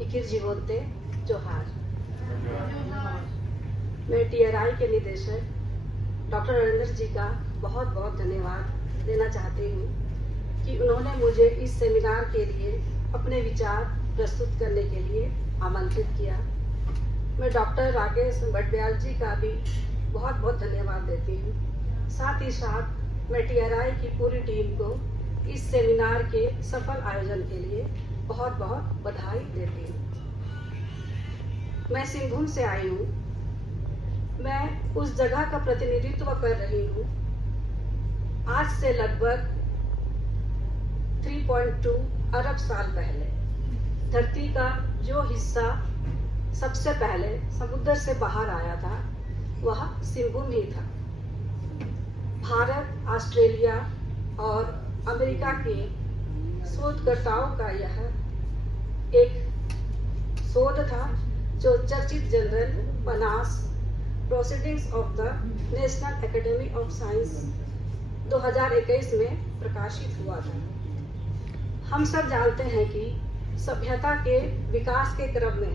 इकिर जीवोते जोहार। मैं TRI के निदेशक डॉक्टर नरेंद्र जी का बहुत बहुत धन्यवाद देना चाहती हूँ कि उन्होंने मुझे इस सेमिनार के लिए अपने विचार प्रस्तुत करने के लिए आमंत्रित किया। मैं डॉक्टर राकेश भट्टब्याल जी का भी बहुत बहुत धन्यवाद देती हूँ। साथ ही साथ मैं TRI की पूरी टीम को इस सेमिनार के सफल आयोजन के लिए बहुत बहुत बधाई देती हूँ। मैं सिंहभूम से आई हूँ। मैं उस जगह का प्रतिनिधित्व कर रही हूँ। आज से लगभग 3.2 अरब साल पहले धरती का जो हिस्सा सबसे पहले समुद्र से बाहर आया था वह सिंहभूम ही था। भारत, ऑस्ट्रेलिया और अमेरिका के शोधकर्ताओं का यह एक शोध था जो चर्चित journal Banas proceedings of the national academy of science 2021 में प्रकाशित हुआ था। हम सब जानते हैं कि सभ्यता के विकास के क्रम में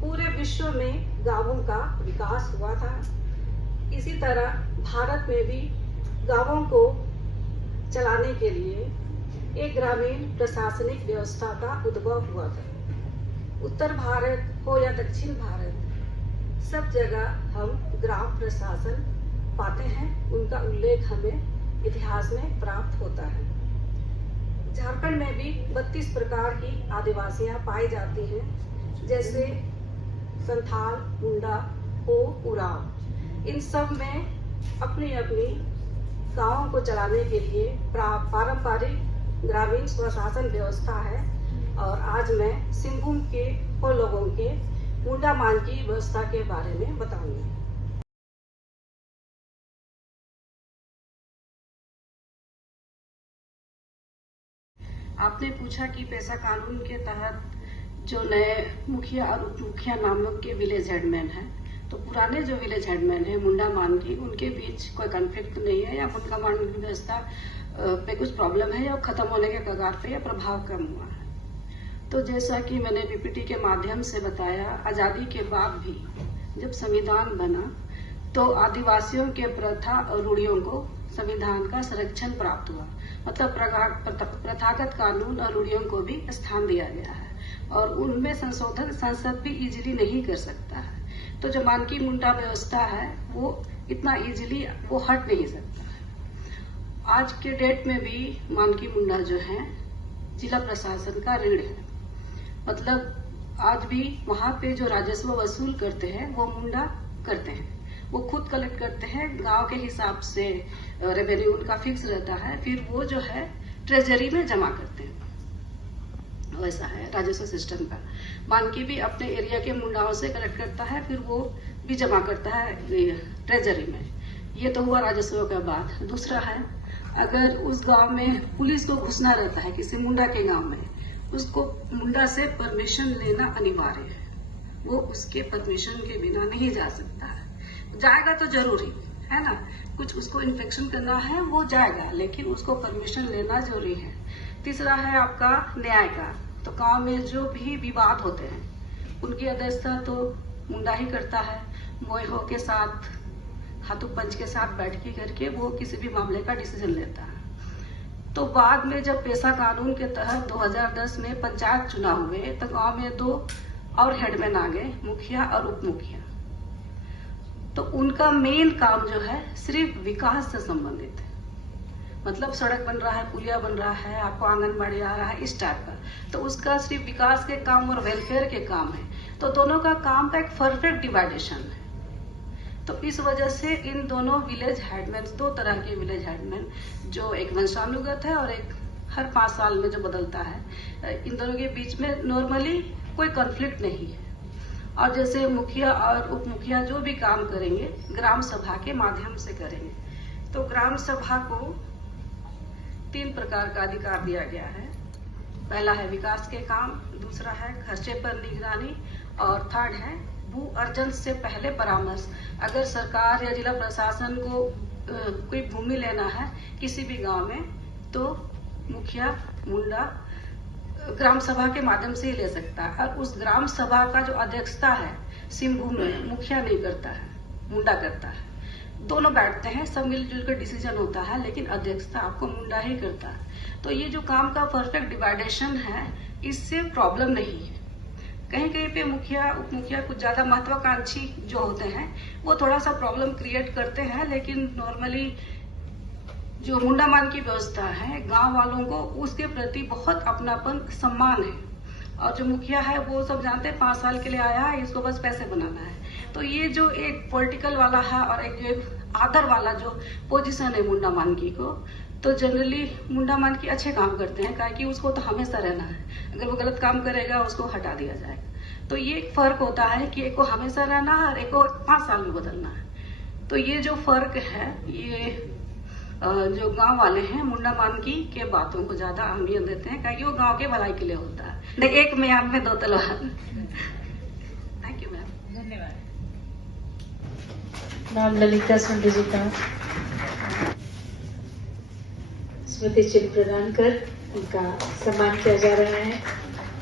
पूरे विश्व में गांवों का विकास हुआ था। इसी तरह भारत में भी गांवों को चलाने के लिए एक ग्रामीण प्रशासनिक व्यवस्था का उद्भव हुआ था। उत्तर भारत हो या दक्षिण भारत, सब जगह हम ग्राम प्रशासन पाते हैं। उनका उल्लेख हमें इतिहास में प्राप्त होता है। झारखंड में भी 32 प्रकार की आदिवासियां पाई जाती हैं, जैसे संथाल, मुंडा, हो, उरांव। इन सब में अपनी अपनी गांवों को चलाने के लिए पारंपरिक ग्रामीण स्वशासन व्यवस्था है। और आज मैं सिंहभूम के और लोगों के मुंडा मान की व्यवस्था के बारे में बताऊंगी। आपने पूछा कि पेशा कानून के तहत जो नए मुखिया और उप मुखिया नामक के विलेज हेडमैन हैं, तो पुराने जो विलेज हेडमैन हैं मुंडा मान की, उनके बीच कोई कॉन्फ्लिक्ट नहीं है या मुंडा मान व्यवस्था पे कुछ प्रॉब्लम है या खत्म होने के कगार पे या प्रभाव कम हुआ है। तो जैसा कि मैंने PPT के माध्यम से बताया, आजादी के बाद भी जब संविधान बना तो आदिवासियों के प्रथा और रूढ़ियों को संविधान का संरक्षण प्राप्त हुआ। मतलब प्रथागत कानून और रूढ़ियों को भी स्थान दिया गया है और उनमें संशोधन संसद भी इजीली नहीं कर सकता है। तो जो मानकी मुंडा व्यवस्था है वो इतना इजीली वो हट नहीं सकता। आज के डेट में भी मानकी मुंडा जो है जिला प्रशासन का रीढ़ है। मतलब आज भी वहां पे जो राजस्व वसूल करते हैं वो मुंडा करते हैं। वो खुद कलेक्ट करते हैं, गांव के हिसाब से रेवेन्यू उनका फिक्स रहता है, फिर वो जो है ट्रेजरी में जमा करते हैं। वैसा है राजस्व सिस्टम का। मानकी भी अपने एरिया के मुंडाओं से कलेक्ट करता है, फिर वो भी जमा करता है ट्रेजरी में। ये तो हुआ राजस्व का बात। दूसरा है, अगर उस गांव में पुलिस को घुसना रहता है किसी मुंडा के गांव में, उसको मुंडा से परमिशन लेना अनिवार्य है। वो उसके परमिशन के बिना नहीं जा सकता है। जाएगा तो जरूरी है ना, कुछ उसको इन्फेक्शन करना है वो जाएगा, लेकिन उसको परमिशन लेना जरूरी है। तीसरा है आपका न्याय का। तो गांव में जो भी विवाद होते हैं उनकी अध्यक्षता तो मुंडा ही करता है। मोहो के साथ, हाथू पंच के साथ बैठकी करके वो किसी भी मामले का डिसीजन लेता है। तो बाद में जब पेशा कानून के तहत 2010 में पंचायत चुनाव हुए तो गांव में 2 और हेडमैन आ गए, मुखिया और उप मुखिया। तो उनका मेन काम जो है सिर्फ विकास से संबंधित है। मतलब सड़क बन रहा है, पुलिया बन रहा है, आपको आंगनबाड़ी आ रहा है, इस टाइप का। तो उसका सिर्फ विकास के काम और वेलफेयर के काम है। तो दोनों का काम का एक परफेक्ट डिवाइडेशन है। तो इस वजह से इन दोनों विलेज हेडमैन, 2 तरह के विलेज हेडमैन, जो एक वंशानुगत है और एक हर 5 साल में जो बदलता है, इन दोनों के बीच में नॉर्मली कोई कॉन्फ्लिक्ट नहीं है। और जैसे मुखिया और उप मुखिया जो भी काम करेंगे ग्राम सभा के माध्यम से करेंगे। तो ग्राम सभा को 3 प्रकार का अधिकार दिया गया है। पहला है विकास के काम, दूसरा है खर्चे पर निगरानी और थर्ड है भू अर्जन से पहले परामर्श। अगर सरकार या जिला प्रशासन को कोई भूमि लेना है किसी भी गांव में, तो मुखिया मुंडा ग्राम सभा के माध्यम से ही ले सकता है। और उस ग्राम सभा का जो अध्यक्षता है सिंहभूम में मुखिया नहीं करता है, मुंडा करता है। दोनों बैठते हैं, सब मिलजुल कर डिसीजन होता है, लेकिन अध्यक्षता आपको मुंडा ही करता है। तो ये जो काम का परफेक्ट डिवाइडेशन है, इससे प्रॉब्लम नहीं है। कहीं कहीं पे मुखिया उप मुखिया कुछ ज्यादा महत्वाकांक्षी जो होते हैं वो थोड़ा सा प्रॉब्लम क्रिएट करते हैं, लेकिन नॉर्मली जो मुंडा मान की व्यवस्था है, गांव वालों को उसके प्रति बहुत अपनापन सम्मान है। और जो मुखिया है वो सब जानते हैं 5 साल के लिए आया है, इसको बस पैसे बनाना है। तो ये जो एक पॉलिटिकल वाला है और एक जो आदर वाला जो पोजीशन है मुंडा मानकी को, तो जनरली मुंडा मानकी अच्छे काम करते हैं, क्योंकि उसको तो हमेशा रहना है। अगर वो गलत काम करेगा उसको हटा दिया जाएगा। तो ये एक फर्क होता है कि एक को हमेशा रहना है और एक को 5 साल में बदलना है। तो ये जो फर्क है, ये जो गांव वाले हैं मुंडा मानकी के बातों को ज्यादा अहमियत देते हैं, क्योंकि वो गांव के भलाई के लिए होता है। नहीं, एक म्यान में 2 तलवार। Thank you ma'am. धन्यवाद। नाम ललिता संडिजिता। स्मृति चिन्ह प्रदान कर उनका सम्मान किया जा रहा है।